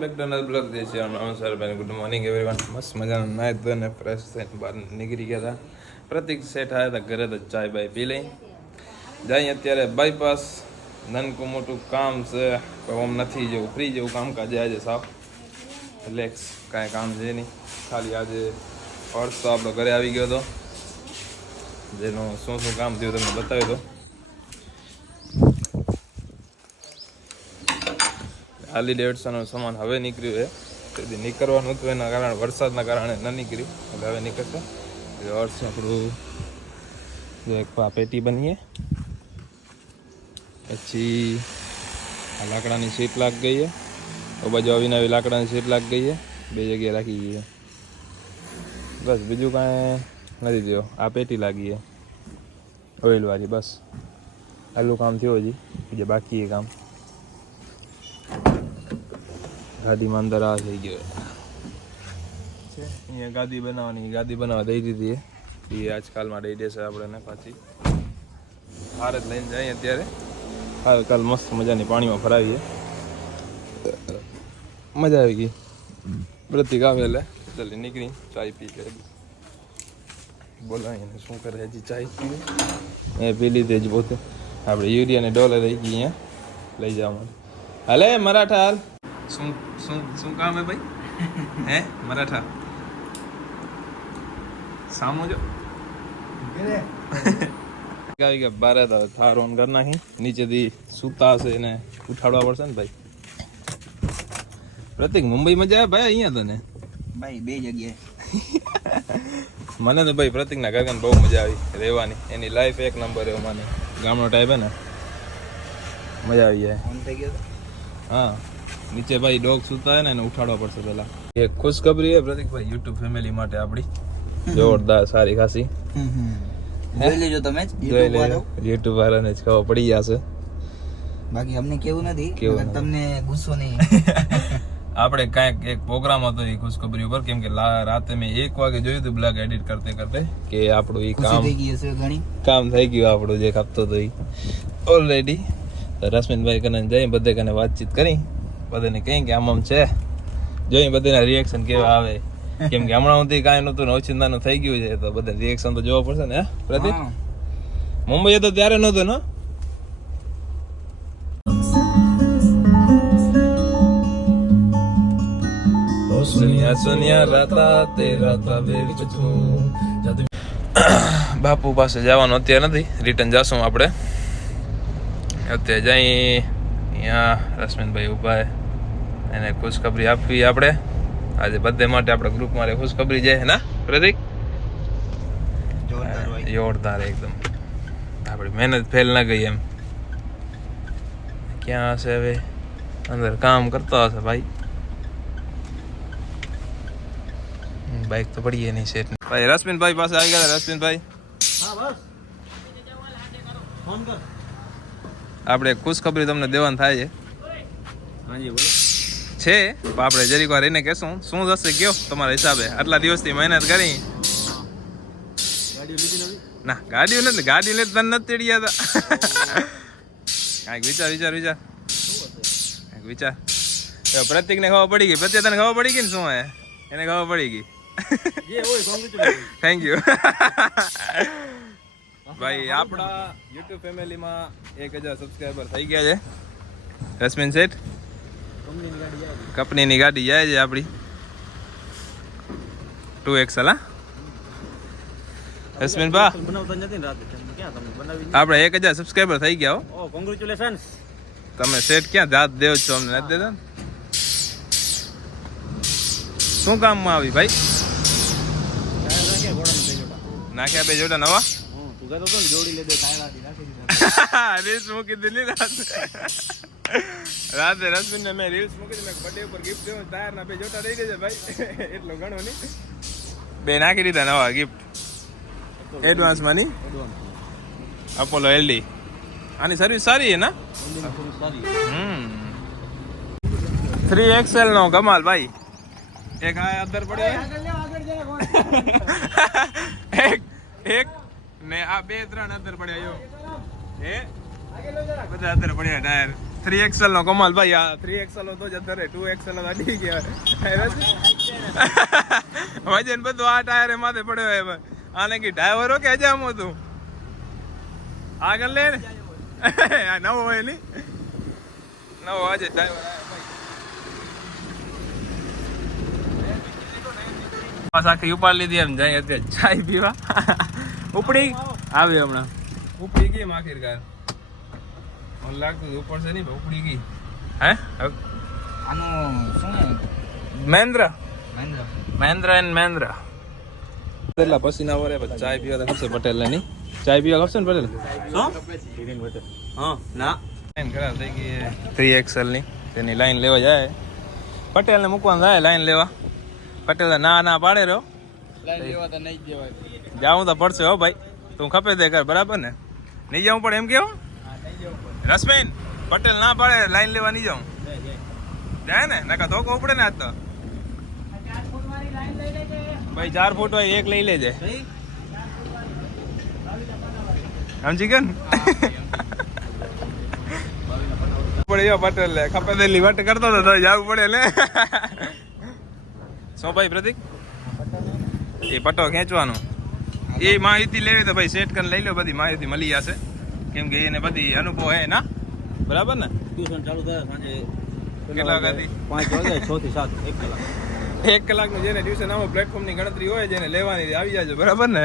McDonald blog જે છે અનુસાર ભાઈ ગુડ મોર્નિંગ એવરીવન. મસ્ત મજાનો નાહી ધોઈને ફ્રેશ થઈને બહાર નીકળી ગયા હતા. પ્રતિક શેઠ આવ્યા હતા ઘરે તો ચાય બાય પી લઈ જાય. અત્યારે બાયપાસ નાનકું મોટું કામ છે, આમ નથી જેવું ફ્રી જેવું કામકાજ આજે સાફ રિલેક્સ, કાંઈ કામ છે નહીં. ખાલી આજે અર્થ તો આપણો ઘરે આવી ગયો હતો, જેનું શું શું કામ થયું તમને બતાવી દો. હાલી ડેવિડસનનું સામાન હવે નીકળ્યું છે, તેથી નીકળવાનું હતું એના કારણે વરસાદના કારણે ન નીકળ્યું, એટલે હવે નીકળશે. અર્થ આપણું જો એક પેટી બનીએ, પછી આ લાકડાની સીટ લાગી ગઈ છે, બાજુ આવીને આવી લાકડાની સીટ લાગી ગઈ છે, બે જગ્યાએ રાખી ગઈ છે. બસ બીજું કાંઈ નથી થયો. આ પેટી લાગી છે ઓઇલવાળી, બસ આટલું કામ થયું. હજી બીજે બાકી એ કામ. ગાડીમાં અંદર આ થઈ ગયો છે. અહીંયા ગાદી બનાવવાની, ગાદી બનાવવા દઈ દીધી એ આજકાલમાં દઈ દેશે આપણે પાછી. હાર જ લઈને જઈએ અત્યારે. હાર કાલ મસ્ત મજાની પાણીમાં ફરાવીએ, મજા આવી ગઈ. પ્રતિક આવે એટલે જલ્દી નીકળી ચાય પી કે બોલાવીને શું કરે. હજી ચાય પીવે એ પી લીધી જ પોતે. આપણે યુરિયાને ડોલર રહી ગઈ અહીંયા લઈ જવા. હાલે મરાઠા હાલ. શું શું શું કામ હે ભાઈ? હે મરાઠા સામો જો આવી ગયા બારે તો થાર ઓન કરી નાખી. નીચેથી સૂતા હશે એને ઉઠાડવા પડશે ને ભાઈ. પ્રતિક મુંબઈ મજા આવે ભાઈ અહીંયા તને? ભાઈ બે જગ્યાએ મને તો ભાઈ પ્રતિકના ઘર બહુ મજા આવી રહેવાની. એની લાઈફ એક નંબર એવો મને ગામનો ટાઈપ હે ને, મજા આવી જાય. હા નીચે ભાઈ ડોગ સુતા હે ને એને ઉઠાડવા પડશે પેલા. એક ખુશખબરી હે પ્રતિકભાઈ યુટ્યુબ ફેમિલી માટે આપણી, જોરદાર સારી ખાસી. જોઈ લેજો તમે યુટ્યુબ વાળાને જ ખબર પડી જશે, બાકી અમને કેવું નથી. તમને ગુસ્સો નહીં. આપણે કાંઈક એક પ્રોગ્રામ હતો એ ખુશખબરી ઉપર, કેમ કે રાતે મેં 1 વાગે જોયું હતું બ્લોગ એડિટ કરતે કરતે કે આપણું એ કામ કામ થઈ ગયું. આપણું જે કાપતો હતો એ ઓલરેડી. રશ્મિનભાઈ કને જઈ બધે કને વાતચીત કરી, બધાને કહી કે આમ છે, જોઈ બધાના રિએક્શન કેવા આવે. કેમ કે હમણાં સુધી કાંઈ નહોતું ને ઓચિંતાનું થઈ ગયું છે, તો બધા રિએક્શન તો જોવા પડશે ને. પ્રતિક મુંબઈ હતો ત્યારે નહોતું ને? બાપુ પાસે જવાનું અત્યારે નથી, રિટર્ન જાશું આપણે. અત્યારે જઈ અહીંયા રશ્મિનભાઈ ઉભા એને ખુશખબરી આપવી આપણે આજે બધે માટે. આપણા ગ્રુપ માટે ખુશખબરી જાય ના પ્રતિક? જોરદાર એકદમ. આપણી મહેનત ફેલ ના ગઈ એમ. ક્યાં હશે હવે? અંદર કામ કરતા હશે ભાઈ. બાઈક તો પડીએ નહીં સેટ ભાઈ. રશ્મિનભાઈ પાસે આવી ગયા. રશ્મિનભાઈ આપણે ખુશખબરી તમને દેવાનું થાય છે પણ આપણે જરીક વાર એને કહેશું શું જશે કયો તમારા હિસાબે. આટલા દિવસથી મહેનત કરી ના, ગાડીઓ નથી, ગાડી લે તને નથી તેડી ગયા હતા. કાંઈક વિચાર પ્રતિકને ખબર પડી ગઈ. પ્રત્યે તને ખબર પડી ગઈ ને શું હે? એને ખબર પડી ગઈ. થેન્ક યુ ભાઈ. આપણા યુટ્યુબ ફેમિલીમાં 1000 સબસ્ક્રાઈબર થઈ ગયા છે. રશ્મિન શેઠ કંપનીની ગાડી જાય છે આપણી 2XL. હા રશ્મિન બા આપણે 1000 સબસ્ક્રાઈબર થઈ ગયા હો. કોંગ્રેચ્યુલેશન્સ. તમે શેઠ ક્યાં જાત દેવ છો અમને નથી દેતા? શું કામમાં આવી ભાઈ? નાખ્યા બે જોડા નવા રીલ્સ મૂકી દીધી રાતે. રશ્મિન ને મેં રીલ્સ મૂકી દીધી. બર્થડે ઉપર ગિફ્ટ દેવું, ટાયર ના બે જોટા દઈ દેજે ભાઈ. એટલો ઘણો નહીં, બે નાખી દીધા નવા ગિફ્ટ એડવાન્સમાં. ની અપોલો એલડી આની સર્વિસ સારી છે ના? 3XL નો કમાલ ભાઈ. એક આ અંદર પડ્યો એક ને આ 2-3 અંદર પડ્યા. હે બધા અંદર પડ્યા ટાયર. 3XL નો કમાલ ભાઈ. આ 3XL તો જ ધરે, 2XL અડી ગયા વજન બધું આ ટાયરે માથે પડ્યો હોય. આને કે ડ્રાઈવરો કે હજામ હતું આગળ લે ને આ નવો હોય ની નવો આજે ડ્રાઈવર આખી ઉપાડ લીધી એમ જાય અત્યારે ચાય પીવા ઉપડી આવી હમણાં ઉપડી ગઈ આખીરકાર. મને લાગતું ઉપર છે નહીં ઉપડી ગઈ. હે આનું શું મહેન્દ્ર મહેન્દ્ર મહેન્દ્ર એન્ડ મહેન્દ્ર એટલા પસીના વરે ચાય પીવા તો ખપશે પટેલ ને નહીં ચાય પીવા ખપશે ને પટેલ ના લાઈન ખરાબ થઈ ગઈ 3XL ની તેની લાઈન લેવા જાય પટેલ ને મૂકવાનું જાય લાઈન લેવા. પટેલ ના પાડે રહ્યો લાઈન લેવા તો નહીં જવાય. જાવું તો પડશે હો ભાઈ તું ખપે દે કર બરાબર ને નહીં જવું પડે એમ કેવો રસબેન પટેલ ના પાડે લાઈન લેવા નહીં જાઉં જાય ને નકા ધોકો ઉપડે ને આજ તો ભાઈ 4 ફૂટ હોય એક લઈ લેજે સમજી ગયો ને પડે પટેલ લે ખપે દેલી વટ કરતો તો જવું પડે લે શું ભાઈ પ્રતિક એ પટ્ટો ખેંચવાનો એ માહિતી લેવી તો ભાઈ સેટ કરીને લઈ લો બધી માહિતી મળી જશે કેમ કે એને બધી અનુભવ હે ના બરાબર ને ટ્યુશન ચાલુ થાય સાંજે કેટલા વાગ્યાથી 5 વાગે 6 થી 7 1 કલાક 1 કલાકનું જેને ટ્યુશન આવો પ્લેટફોર્મની ગણતરી હોય જેને લેવાની આવી જાજો બરાબર ને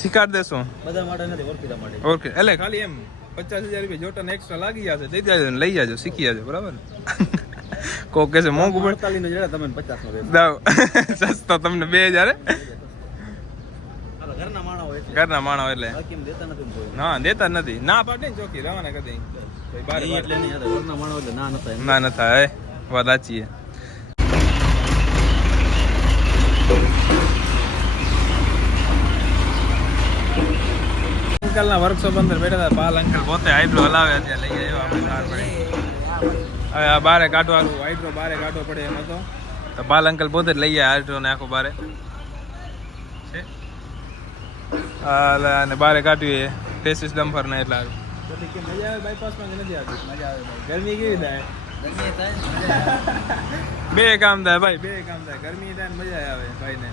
શીખાડ દેશું બધા માટે નથી ઓળખીતા માટે ઓકે એટલે ખાલી એમ 50,000 રૂપિયા જોટન એક્સ્ટ્રા લાગી જશે દઈ જાજો ને લઈ જાજો શીખી જાજો બરાબર ને કોક કહેશે મોંઘું પડે 48 નો જરા તમને 50 નો દાવ સસ્તો તમને 2000 ઘરના માણસ હોય ઘરના માણો એટલે કેમ દેતા નથી કોઈ ના દેતા નથી ના પાડે ને ચોકી રવાના કરી દઈ બાર એટલે નહીં ઘરના માણસ એટલે ના નતા ના ન થાય વાત સાચી અંકલ ના વર્કશોપ અંદર બેઠા હતા પાલ અંકલ પોતે હાઇડ્રો હલાવે અત્યારે લઈ આવ્યો આપણે બહાર પડે હવે આ બારે કાઢવાનું હાઇડ્રો બારે કાઢવો પડે એમ હતો તો પાલ અંકલ પોતે જ લઈ જાય હાઇડ્રો ને આખો બારે અને બારે કાઢવી ટેસિસ ડમ્ફર ને એટલા મજા આવે બાયપાસમાં નથી આવતી મજા આવે ગરમી કેવી થાય બે કામ થાય ભાઈ બે કામ થાય ગરમી થાય મજા આવે ભાઈ ને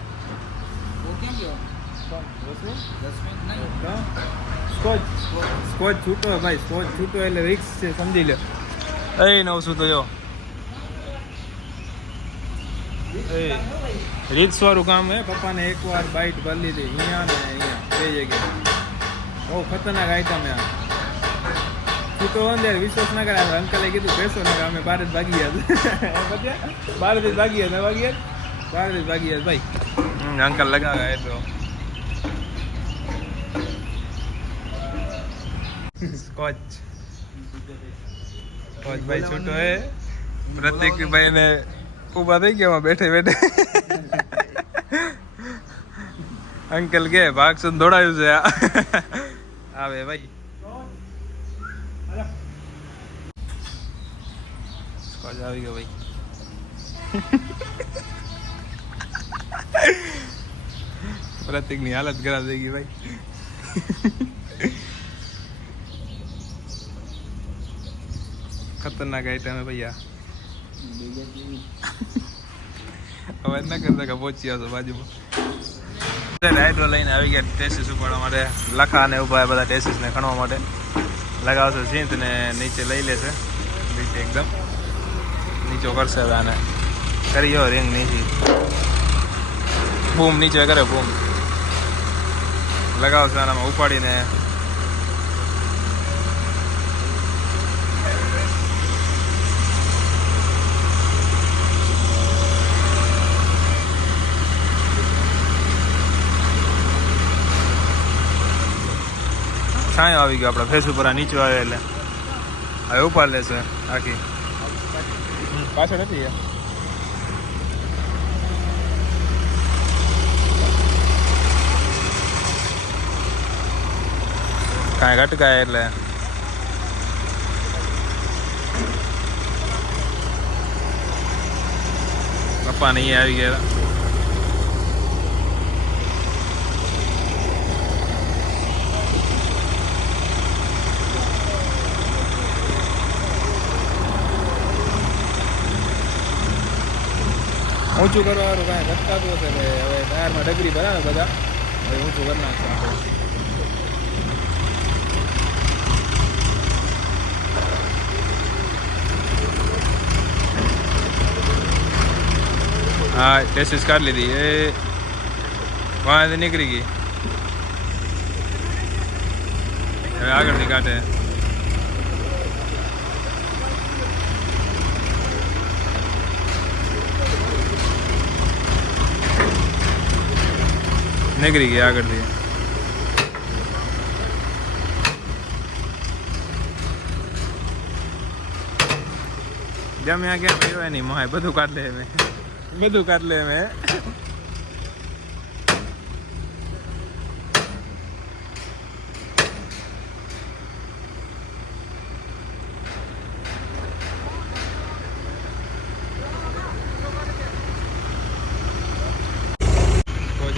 સ્કોચ છૂટો ભાઈ સ્કોચ છૂટો એટલે રિક્સ છે સમજી લો એ નવશું તો જો રિક્સ વાળું કામ હે પપ્પાને એકવાર બાઇટ ભરી લીધી અહીંયા ને અહીંયા બે જગ્યાએ બહુ ખતરનાક આઈટમ હે છૂટો હોય ત્યારે વિશ્વાસ ના કરે અંકલે કીધું બેસો ને અમે બાર જ ભાગી ગયા બાર જ ભાગી ગયા બાર જ ભાગી ગયા ભાઈ અંકલ લગાવ્યા એટલો સ્કોચ ભાઈ છૂટો હે પ્રતિક ભાઈ ને ઉભા થઈ ગયા બેઠે બેઠે અંકલ કે ભાગ સુધી દોડાયું છે આવે ભાઈ સ્કોચ આવી ગયો ભાઈ પ્રતિક ની હાલત ખરાબ થઈ ગઈ ભાઈ ખતરનાક આઈટમ હે ભૈયા હવે ના કરતા કે પહોંચી આવતો બાજુમાં હાઇડ્રો લઈને આવી ગયા ટેસિસ ઉપાડવા માટે લખા ને ઉભા બધા ટેસિસ ને ખણવા માટે લગાવશે જીંત ને નીચે લઈ લેશે નીચે એકદમ નીચો કરશે હવે આને કરી જો રિંગ નીચે બૂમ નીચે કરે બૂમ લગાવશે આનામાં ઉપાડીને છાંયો આવી ગયો આપણા ફેસ ઉપર નીચે આવે એટલે હવે ઉપાડ લેશે આખી પાછળ નથી કાંઈ ઘટકાય એટલે પપ્પા ને અહીંયા આવી ગયા ઊંચું કરવાનું કાંઈ ઘટકાતું હશે કે હવે ટાયરમાં ડગરી ભરાવે બધા હવે ઊંચું કરી નાખશું આપણે. હા ટેસ્ટ કાઢી લીધી એ વાંથી નીકળી ગઈ હવે આગળથી કાઢે. નીકળી ગઈ આગળથી. જમ્યા ક્યાં પીવાય નહીં માય બધું કાઢ લે મેં બધું કાઢ લે મેં.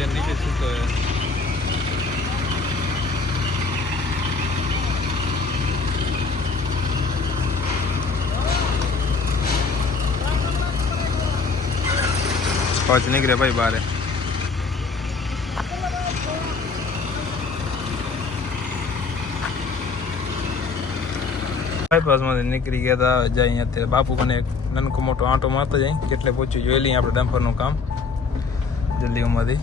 નીચે સૂતો સ્કોચ નીકળે ભાઈ બારે. બાયપાસમાંથી નીકળી ગયા હતા જાય અત્યારે બાપુ મને એક નાનકો મોટો આંટો મારતો જાય કેટલે પહોંચ્યું જોઈ લઈએ આપણે ડમ્પરનું કામ જલ્દી ઉમાંથી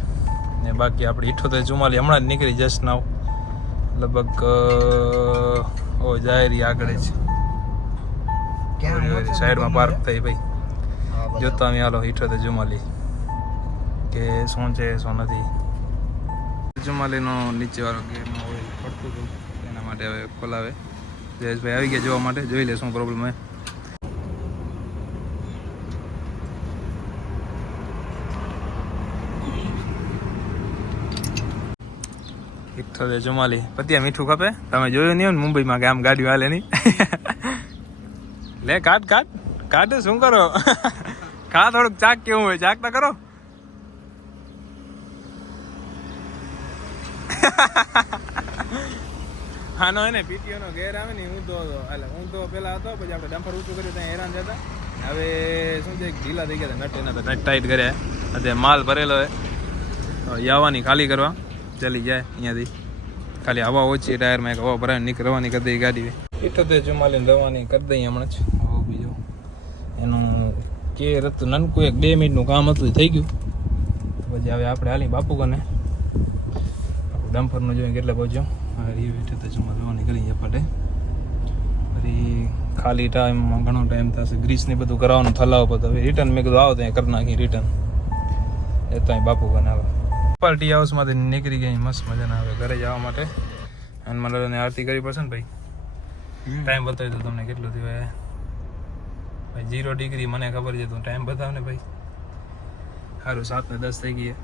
ને બાકી આપણે 7844 હમણાં જ નીકળી જસ્ટ નાવ લગભગ ઓ જાય રહી આગળ જ સાઈડમાં પાર્ક થઈ ભાઈ જોતા અમે હાલો 7844 કે શું છે શું નથી. 44નો નીચે વાળો ગેમમાં ઓઇલ પડતું હતું એના માટે હવે ખોલાવે. જયેશભાઈ આવી ગયા જોવા માટે જોઈ લે શું પ્રોબ્લેમ હોય. 7844 પતિયા મીઠું ખપે તમે જોયું નહીં ને મુંબઈમાં કે આમ ગાડીઓ હાલે નહીં. લે કાઢ કાઢ કાઢ શું કરો ખા થોડુંક ચાક કેવું હોય ચાક તો કરો. આનો એને પીટીઓનો ગેર આવે ને હું તો પેલા હતો પછી આપણે ડમ્પર ઊંચું કર્યું ત્યાં હેરાન જતા હવે શું છે ઢીલા થઈ ગયા નટ એના તો નટ ટાઈટ કર્યા અત્યારે માલ ભરેલો હોય આવવાની ખાલી કરવા ચાલી જાય અહીંયાથી ખાલી હવા ઓછી ટાયરમાં એક હવા ભરાય નીકળવાની કરી દઈ ગાડી 7844 રવાની કરી દઈએ હમણાં જ. હવે બીજું એનું કે હતું નાનકું એક 2 મિનિટનું કામ હતું થઈ ગયું પછી હવે આપણે હાલી બાપુ કને આપણું ડમ્પરનું જોઈએ કેટલે પહોંચ્યો હવે 7844 રવાની કરી પાટે પછી ખાલી ટાઈમમાં ઘણો ટાઈમ થશે ગ્રીસ ને બધું કરાવવાનું થલાવ પડતો હવે રિટર્ન મેં કીધું આવો ત્યાં કરી નાખી રિટર્ન એ તો બાપુ કને આવે. ટી હાઉસમાંથી નીકળી ગઈ મસ્ત મજાના આવે ઘરે જવા માટે અને મને આરતી કરવી પડશે ને ભાઈ. ટાઈમ બતાવી દઉં તમને કેટલું થયું ભાઈ 0 ડિગ્રી મને ખબર છે તું ટાઈમ બતાવ ને ભાઈ. સારું 7:10 થઈ ગઈ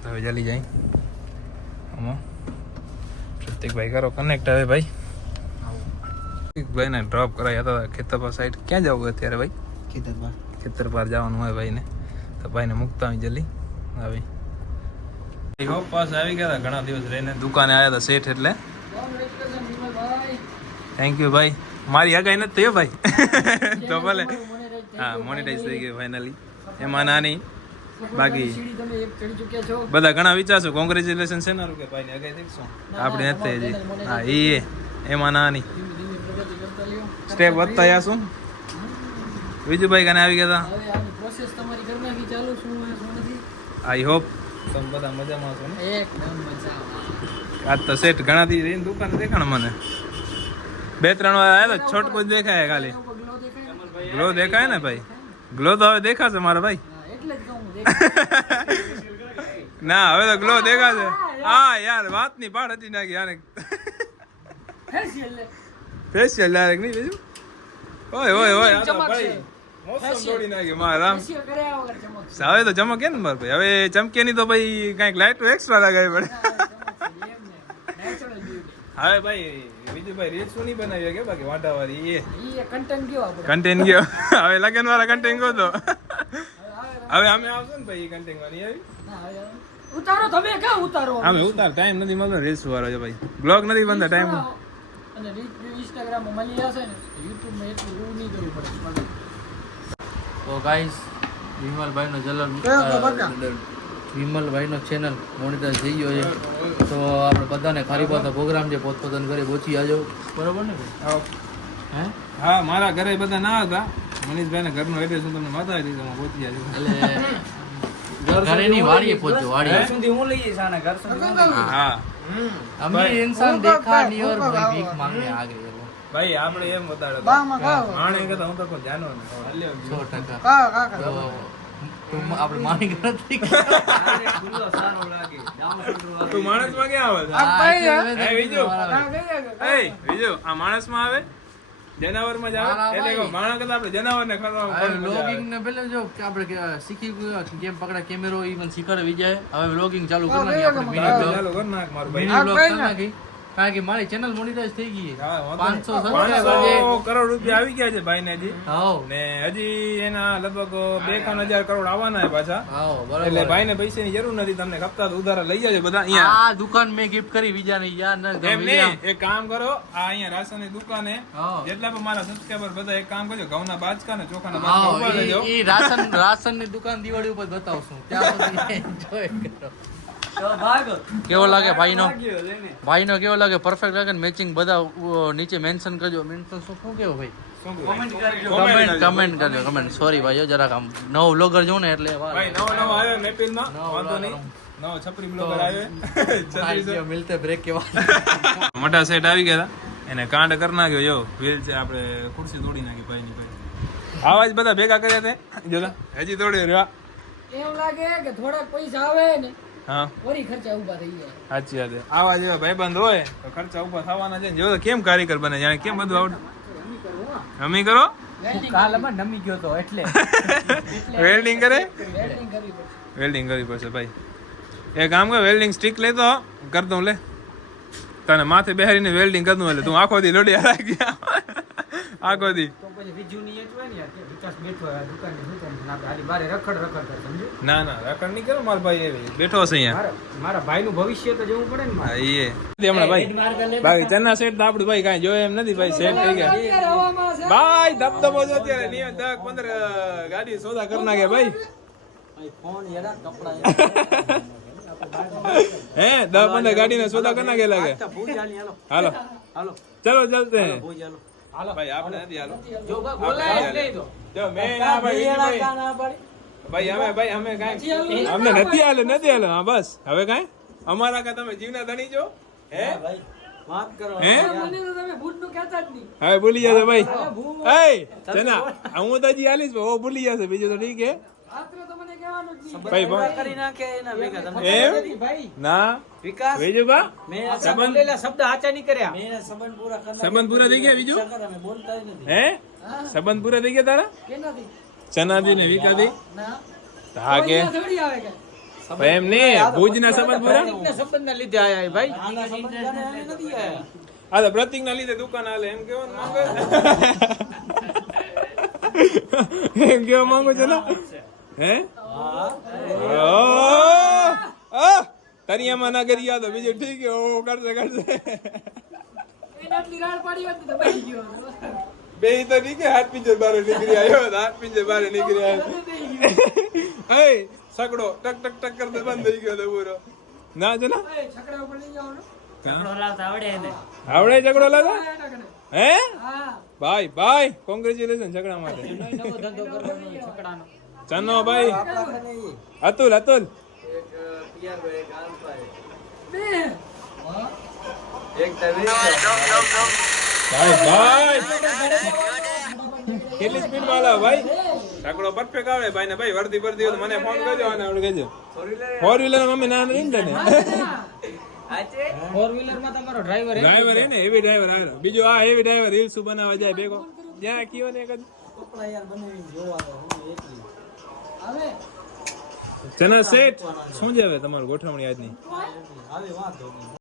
તો હવે જલ્દી જાય આમાં પ્રતિકભાઈ કરો કનેક્ટ હવે ભાઈ. ભાઈને ડ્રોપ કરાયા હતા ખેતરપાર સાઈડ ક્યાં જવું અત્યારે ભાઈ ખેતરપાર જવાનું હોય ભાઈને તો ભાઈને મૂકતા હોય જલ્દી આવી. પાસ આવી ગયા હતા ઘણા દિવસ રહીને દુકાને આવ્યા હતા શેઠ એટલે થેન્ક યુ ભાઈ. મારી હગાઈ નથી થયો ભાઈ તો ભલે હા મોનેટાઈઝ થઈ ગયું ફાઇનલી એમાં નાની બાકી બધા ઘણા વિચારશો કોંગ્રેચ્યુલેશન છે ને કે ભાઈને હગાઈ થઈ શું આપણે નથી હજી હા એ એમાં નાની સ્ટેપ વધતા યા શું બીજું ભાઈ કને આવી ગયા હતા આઈ હોપ તમે બધા મજામાં છો ને એકદમ મજામાં. આજ તો સેટ ઘણા દી રહીને દુકાન દેખાણ મને 2-3 વાર આવ્યો તો છોટકો જ દેખાય ખાલી ગ્લો દેખાય ને ભાઈ ગ્લો તો હવે દેખાશે મારા ભાઈ ના હવે તો ગ્લો દેખાશે. હા યાર વાત ની પાડ હતી નાખી યાર ફેશિયલ ડાયરેક્ટ નહીં બીજું ઓય ઓય ઓય આ તો ભાઈ મોસમ દોડી નાખી મારા હવે તો ચમકે ને માર ભાઈ હવે ચમકે નહીં તો ભાઈ કઈક લાઈટ એક્સ્ટ્રા લગાવી પડે. હવે ભાઈ બીજું ભાઈ રીલ્સ નહીં બનાવી કે બાકી વાંટાવાળી એ કન્ટેન્ટ ગયો હવે લગન વાળા કન્ટેન્ટ ગયો તો હવે અમે આવશું ને ભાઈ કન્ટેન્ટ વાળી આવી ઉતારો તમે ક્યાં ઉતારો અમે ઉતાર ટાઈમ નથી મળતો રીલ્સ વાળો છે ભાઈ બ્લોગ નથી બનતા ટાઈમ અને ઇન્સ્ટાગ્રામ માં મળી જશે ને યુટ્યુબ માં એટલું રૂ નહીં કરવું પડે. તો ગાઈસ વિમલભાઈનો વિમલભાઈનો ચેનલ મોનિટાઈઝ થઈ ગયો છે તો આપણે બધાને ખારી પાતા પ્રોગ્રામ છે પોતપોતાના ઘરે પહોંચી આવજો બરોબર ને હે હા મારા ઘરે બધા ના હતા મનીષભાઈના ઘરનું એડ્રેસ હું તમને બતાવી દીધું હું પહોંચી જાજો એટલે ઘરેની વાડીએ પહોંચો વાડીએ સુધી હું લઈ જઈશ આના ઘર સુધી હા અમે ઇન્સાન દેખા નહીં ઓર ભીખ માંગને આ ગए ભાઈ આપણે એમ બતાડે માણે કરતા હું તો કોઈ જાનો ને 100% તો આપણે માની નથી તું માણસ માં ક્યાં આવે એ બીજું આ માણસ માં આવે જનાવર માં જ આવે એટલે કે માણસ કરતા આપણે જનાવર ને વ્લોગિંગ ને પેલે જો કે આપણે શીખી ગયા કેમ પકડા કેમેરો ઈ મને શીખવાડી જાય હવે વ્લોગિંગ ચાલુ કરી નાખી આપણે મિની બ્લોગ ચાલુ કર નાખ મારું ભાઈ મિની બ્લોગ કરી નાખી કારણ કે મારી ચેનલ મોનેટાઈઝ થઈ ગઈ છે 500 કરોડ રૂપિયા આવી ગયા છે ભાઈ ને હજી હાઉ ને હજી એના લગભગ 2,000 કરોડ આવવાના છે પાછા હાઉ બરાબર એટલે ભાઈ ને પૈસાની જરૂર નથી તમને ખપતા તો ઉધારા લઈ જાજો બધા અહીંયા આ દુકાન મેં ગિફ્ટ કરી બીજાને યાર ન એમ નહીં એક કામ કરો આ અહીંયા રાશનની દુકાને હા. જેટલા પણ મારા સબસ્ક્રાઇબર બધા એક કામ કરજો ઘઉંના બાચકા ને ચોખાના બાચકા ઉભા રહેજો ઈ રાશન ની દુકાન દિવાળી ઉપર બતાવશું ત્યાં સુધી એન્જોય કરો કેવો લાગે ભાઈનો કેવો લાગે પરફેક્ટ લાગે ને મેચિંગ બધા નીચે મેન્શન કરજો મેન્શન શું કેવો ભાઈ કમેન્ટ કરજો કમેન્ટ સોરી ભાઈઓ જરાક આમ નવો વ્લોગર જો ને એટલે ભાઈ નવો આવ્યો મેપિલ માં વાંધો નહીં નવો છપરી બ્લોગર આવ્યો મિલતે બ્રેક કે મોટા સેટ આવી ગયા હતા એને કાંડ કરી નાખ્યો જો વ્હીલ છે આપણે ખુરશી તોડી નાખી ભાઈની ભાઈ આવાજ બધા ભેગા કર્યા તે જોતા હજી તોડી રહ્યા એમ લાગે કે થોડાક પૈસા આવે ને હા વળી ખર્ચા ઊભા થઈ જાય સાચી વાત છે આવા જેવા ભાઈબંધ હોય તો ખર્ચા ઉભા થવાના છે જો કેમ કારીગર બને જાણે કેમ બધું આવડે નમી કરો કાલ અમે નમી ગયો તો એટલે વેલ્ડિંગ કરે વેલ્ડિંગ કરવી પડશે વેલ્ડિંગ કરવી પડશે ભાઈ એ કામ કર વેલ્ડિંગ સ્ટિક લેતો કર દઉં લે તને માથે બેહારીને વેલ્ડિંગ કરી દઉં એટલે તું આખો દી લોડિયા રાખી આખો દી તો પછી બીજું નહીં એટલું ને યાર કે વિકાસ બેઠો હોય દુકાનની દુકાન આપણે આલી બારે રખડ કર સમજો ના ના રકડ નહીં કરો મારો ભાઈ એવી બેઠો છે અહીંયા મારા ભાઈનું ભવિષ્ય તો જોવું પડે ને હા એ હમણાં ભાઈ બાકી ચન્ના સેટ તો આપણું ભાઈ કાંઈ જોયે એમ નથી ભાઈ સેટ થઈ ગયા ભાઈ ધબધબો જો અત્યારે નિયમ 10-15 ગાડી સોદા કરી નાખે ભાઈ હે 10-15 ગાડીને સોદા કરી નાખે લાગે હાલો ચલો ચલતે હાલો ભાઈ આપણે નથી હાલો જો બોલાય નહીં તો જો મેં ના ભાઈ ભાઈ અમે કાંઈ અમને નથી હાલે હા બસ હવે કાંઈ અમારા કા તમે જીવના ધણી છો હે વાત કરો હે મને તો તમે ભૂતનું કહેતા જ નહીં હવે ભૂલી જશે ભાઈ એ ચના હું તો હજી હાલીશ ઓ ભૂલી જશે બીજું તો ઠીક હે રાત્રે તો મને કહેવાનું જ નહીં ભાઈ કરી નાખે એના ભેગા તમે એમ ભાઈ ના વિકાસ બીજું બા મેં સંબંધ શબ્દ આચા નહીં કર્યા મેં સંબંધ પૂરા કરના સંબંધ પૂરા થઈ ગયા બીજું અમે બોલતા જ નથી હે સંબંધ પૂરા થઈ ગયા તારા કેનાથી ચનાથી ને વિકાથી ના હા કે થોડી આવે કે ભાઈ એમ નહીં ભુજના સંબંધ પૂરા સંબંધના લીધે આયા ભાઈ આના સંબંધ જાણે અમે નથી આયા આ તો પ્રતિક ના લીધે દુકાન હાલે એમ કેવો માંગે એમ કેવો માંગો છે ને હે તરિયામાં ના કરી તો બીજું ઠીક ઓ કરશે એને આટલી રાડ પાડી હોત તો બેસી ગયો બે તો ઠીક હાથ પિંજર બારે નીકળી આવ્યો હાથ પિંજર બારે નીકળી આવ્યો એ સકડો ટક ટક ટક કરતો બંધ થઈ ગયો તો પૂરો ના જો ના છકડા ઉપર લઈ જાવ ને આવડે ઝઘડો લાગો હે હા ભાઈ કોંગ્રેચ્યુલેશન ઝઘડા માટે નવો ધંધો કરવાનો છકડાનો ચાનો ભાઈ અતુલ બે ભાઈ કેટલી સ્પીડ માં લાવ ભાઈ ઝઘડો પરફેક્ટ આવે ભાઈ ને ભાઈ વર્દી હોય તો મને ફોન કરજો અને આપણે કહેજો 4-wheeler મમ્મી ના નહીં તને ફોર વ્હીલર માં તમારો ડ્રાઈવર ડ્રાઈવર હે ને હેવી ડ્રાઈવર આવે બીજો આ હેવી ડ્રાઈવર રીલ્સ બનાવવા જાય ભેગો જ્યાં કયો ને કદ કપડા યાર બનાવીને જોવા દો હું એટલી આવે ચના સેટ શું છે હવે તમારું ગોઠવણી આજની આવે વાંધો નહીં